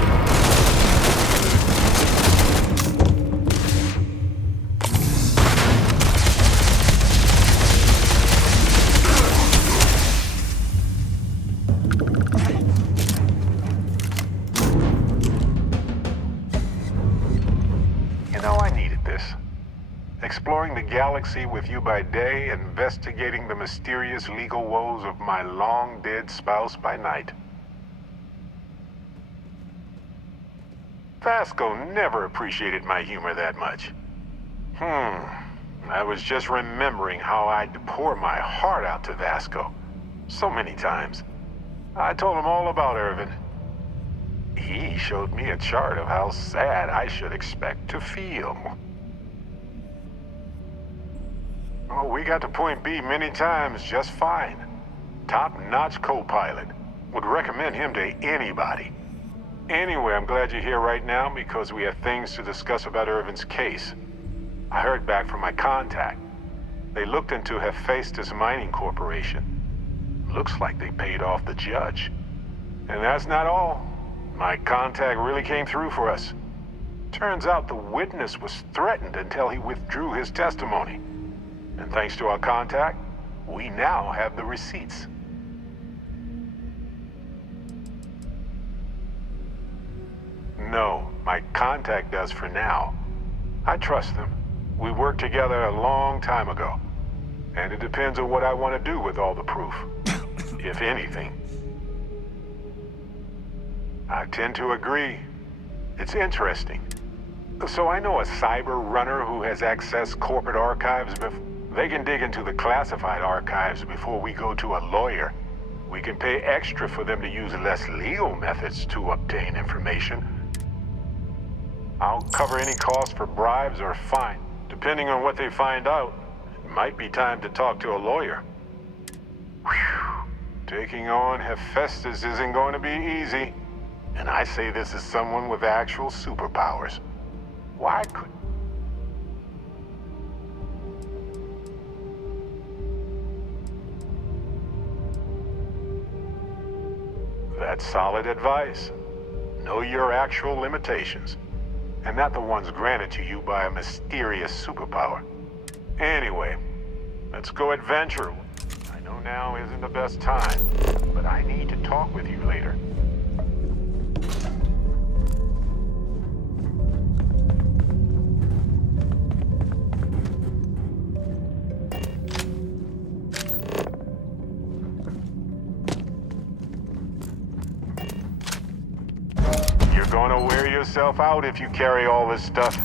You know, I needed this. Exploring the galaxy with you by day, investigating the mysterious legal woes of my long-dead spouse by night. Vasco never appreciated my humor that much. I was just remembering how I'd pour my heart out to Vasco. So many times. I told him all about Irvin. He showed me a chart of how sad I should expect to feel. Oh, we got to point B many times just fine. Top-notch co-pilot. Would recommend him to anybody. Anyway, I'm glad you're here right now because we have things to discuss about Irvin's case. I heard back from my contact. They looked into Hephaestus Mining Corporation. Looks like they paid off the judge. And that's not all. My contact really came through for us. Turns out the witness was threatened until he withdrew his testimony. And thanks to our contact, we now have the receipts. No, my contact does for now. I trust them. We worked together a long time ago. And it depends on what I want to do with all the proof. If anything. I tend to agree. It's interesting. So I know a cyber runner who has accessed corporate archives. They can dig into the classified archives before we go to a lawyer. We can pay extra for them to use less legal methods to obtain information. I'll cover any cost for bribes or fine. Depending on what they find out, it might be time to talk to a lawyer. Whew. Taking on Hephaestus isn't going to be easy. And I say this as someone with actual superpowers. Why could... That's solid advice. Know your actual limitations. And not the ones granted to you by a mysterious superpower. Anyway, let's go adventure. I know now isn't the best time, but I need to talk with you later. You're gonna wear yourself out if you carry all this stuff.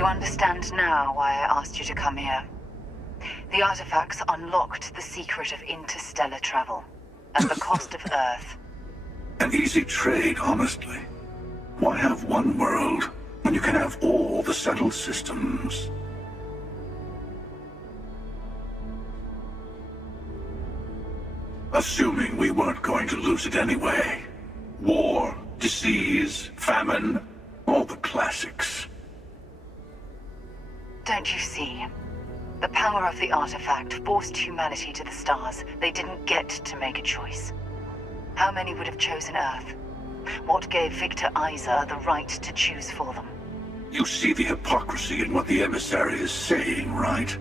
you understand now why I asked you to come here? The artifacts unlocked the secret of interstellar travel, at the cost of Earth. An easy trade, honestly. Why have one world when you can have all the settled systems? Assuming we weren't going to lose it anyway. War, disease, famine, all the classics. Don't you see? The power of the artifact forced humanity to the stars. They didn't get to make a choice. How many would have chosen Earth? What gave Victor Isa the right to choose for them? You see the hypocrisy in what the emissary is saying, right?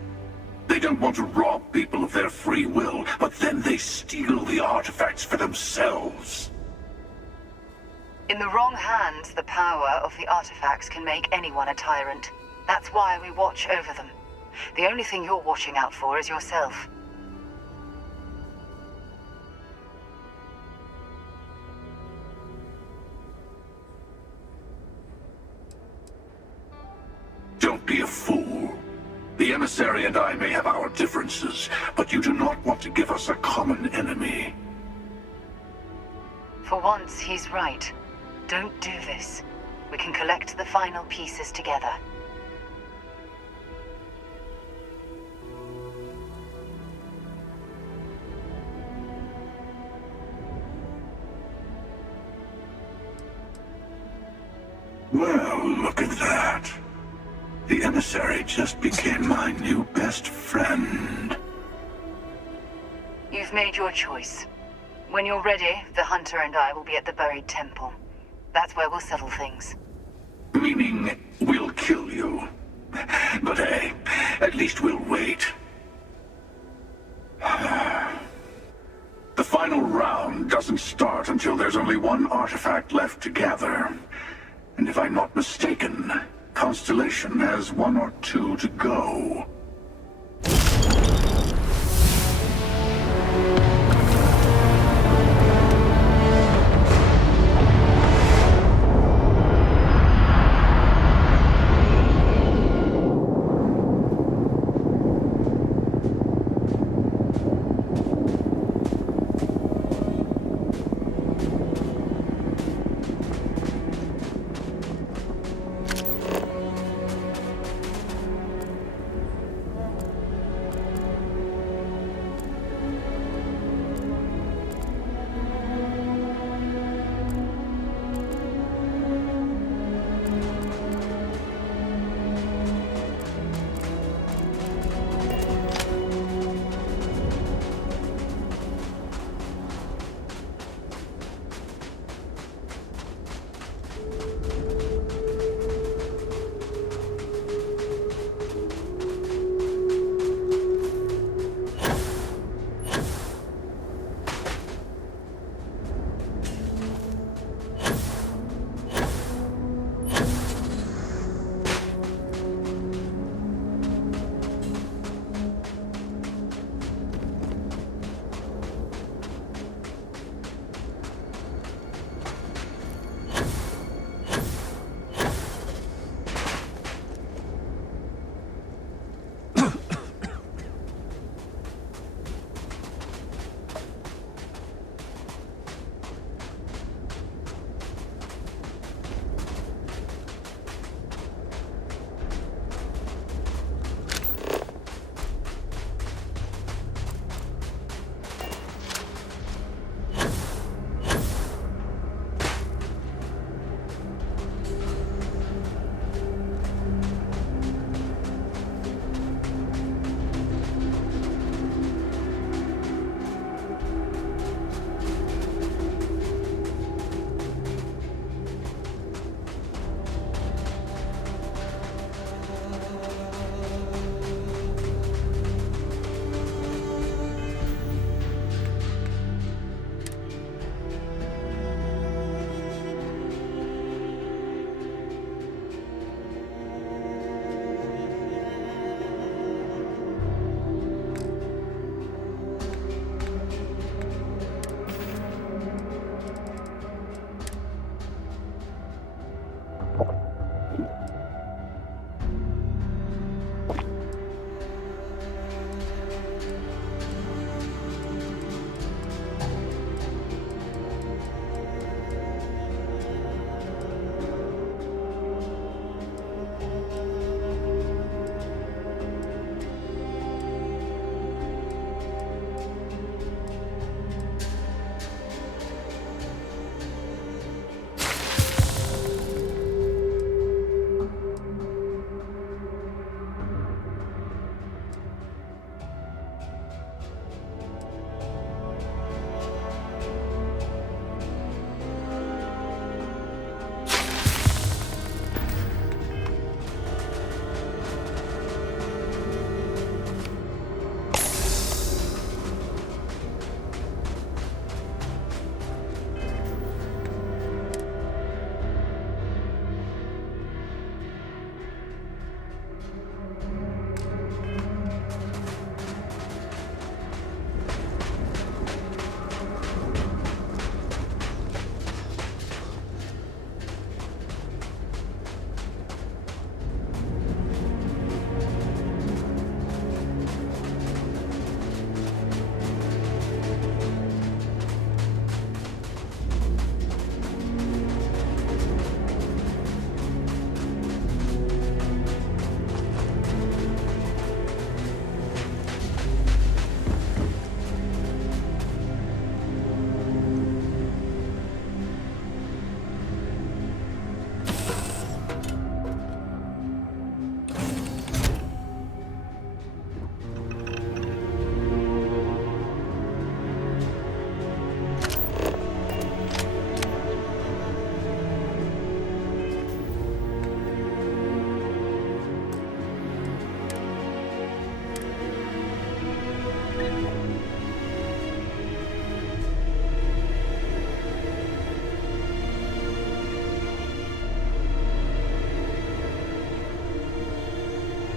They don't want to rob people of their free will, but then they steal the artifacts for themselves. In the wrong hands, the power of the artifacts can make anyone a tyrant. That's why we watch over them. The only thing you're watching out for is yourself. Don't be a fool. The emissary and I may have our differences, but you do not want to give us a common enemy. For once, he's right. Don't do this. We can collect the final pieces together. Well, look at that. The emissary just became my new best friend. You've made your choice. When you're ready, the hunter and I will be at the buried temple. That's where we'll settle things. Meaning, we'll kill you. But hey, at least we'll wait. The final round doesn't start until there's only one artifact left to gather. And if I'm not mistaken, Constellation has one or two to go.